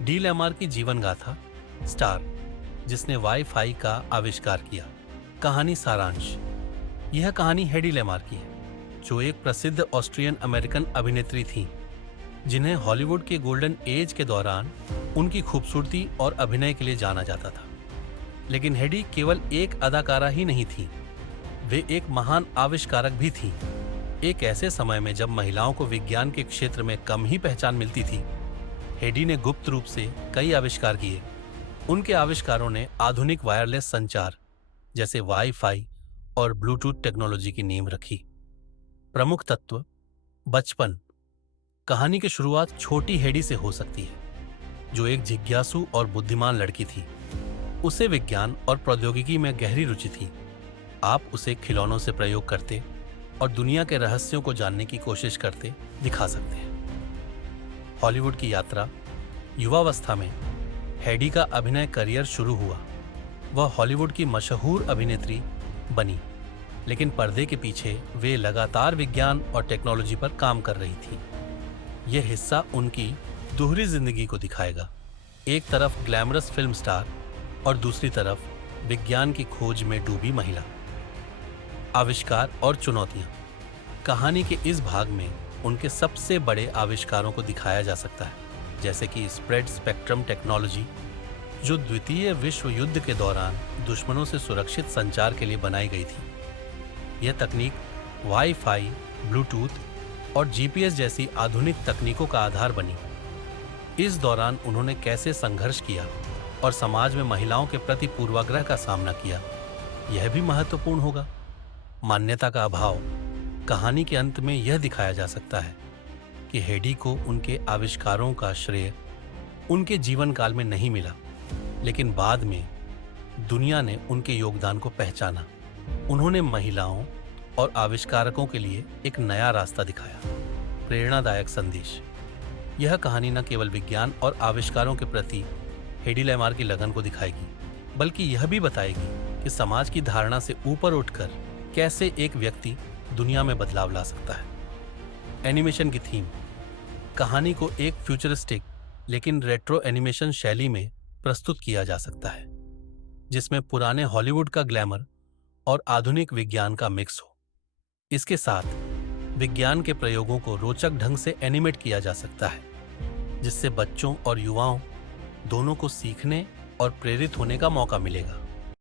D Lamar की जीवन गाथा स्टार, जिसने वाई-फाई का आविष्कार किया। कहानी सारांश। यह कहानी हेडी लैमार की है, जो एक प्रसिद्ध ऑस्ट्रियन अमेरिकन अभिनेत्री थीं, जिन्हें हॉलीवुड के गोल्डन एज के दौरान उनकी खूबसूरती और अभिनय के लिए जाना जाता था। लेकिन हेडी केवल एक अदाकारा ही नहीं थी, वे एक महान आविष्कारक भी थीं। एक ऐसे समय में जब महिलाओं को विज्ञान के क्षेत्र में कम ही पहचान मिलती थी, हेडी ने गुप्त रूप से कई आविष्कार किए। उनके आविष्कारों ने आधुनिक वायरलेस संचार जैसे वाई-फाई और ब्लूटूथ टेक्नोलॉजी की नींव रखी। प्रमुख तत्व। बचपन। कहानी की शुरुआत छोटी हेडी से हो सकती है, जो एक जिज्ञासु और बुद्धिमान लड़की थी। उसे विज्ञान और प्रौद्योगिकी में गहरी रुचि थी। आप उसे खिलौनों से प्रयोग करते और दुनिया के रहस्यों को जानने की कोशिश करते दिखा सकते हैं। हॉलीवुड की यात्रा। युवावस्था में हेडी का अभिनय करियर शुरू हुआ। वह हॉलीवुड की मशहूर अभिनेत्री बनी, लेकिन पर्दे के पीछे वे लगातार विज्ञान और टेक्नोलॉजी पर काम कर रही थी। यह हिस्सा उनकी दोहरी जिंदगी को दिखाएगा, एक तरफ ग्लैमरस फिल्म स्टार और दूसरी तरफ विज्ञान की खोज में डूबी महिला। आविष्कार और चुनौतियां। कहानी के इस भाग में उनके सबसे बड़े आविष्कारों को दिखाया जा सकता है, जैसे कि स्प्रेड स्पेक्ट्रम टेक्नोलॉजी, जो द्वितीय विश्व युद्ध के दौरान दुश्मनों से सुरक्षित संचार के लिए बनाई गई थी। यह तकनीक वाई-फाई, ब्लूटूथ और जीपीएस जैसी आधुनिक तकनीकों का आधार बनी। इस दौरान उन्होंने कैसे संघर्ष किया और समाज में महिलाओं के प्रति पूर्वाग्रह का सामना किया, यह भी महत्वपूर्ण होगा। मान्यता का अभाव। कहानी के अंत में यह दिखाया जा सकता है कि हेडी को उनके आविष्कारों का श्रेय उनके जीवन काल में नहीं मिला, लेकिन बाद में दुनिया ने उनके योगदान को पहचाना। उन्होंने महिलाओं और आविष्कारकों के लिए एक नया रास्ता दिखाया। प्रेरणादायक संदेश। यह कहानी न केवल विज्ञान और आविष्कारों के प्रति हेडी लैमार की लगन को दिखाएगी, बल्कि यह भी बताएगी कि समाज की धारणा से ऊपर उठकर कैसे एक व्यक्ति दुनिया में बदलाव ला सकता है। एनिमेशन की थीम। कहानी को एक फ्यूचरिस्टिक लेकिन रेट्रो एनिमेशन शैली में प्रस्तुत किया जा सकता है, जिसमें पुराने हॉलीवुड का ग्लैमर और आधुनिक विज्ञान का मिक्स हो। इसके साथ विज्ञान के प्रयोगों को रोचक ढंग से एनिमेट किया जा सकता है, जिससे बच्चों और युवाओं दोनों को सीखने और प्रेरित होने का मौका मिलेगा।